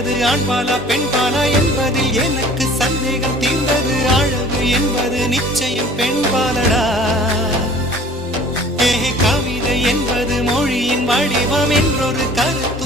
என்பது ஆண்பாலா பெண்பாலா என்பதில் எனக்கு சந்தேகம் தீர்ந்தது. அழகு என்பது நிச்சயம் பெண்பாலடா. கவிதை என்பது மொழியின் வடிவம் என்றொரு கருத்து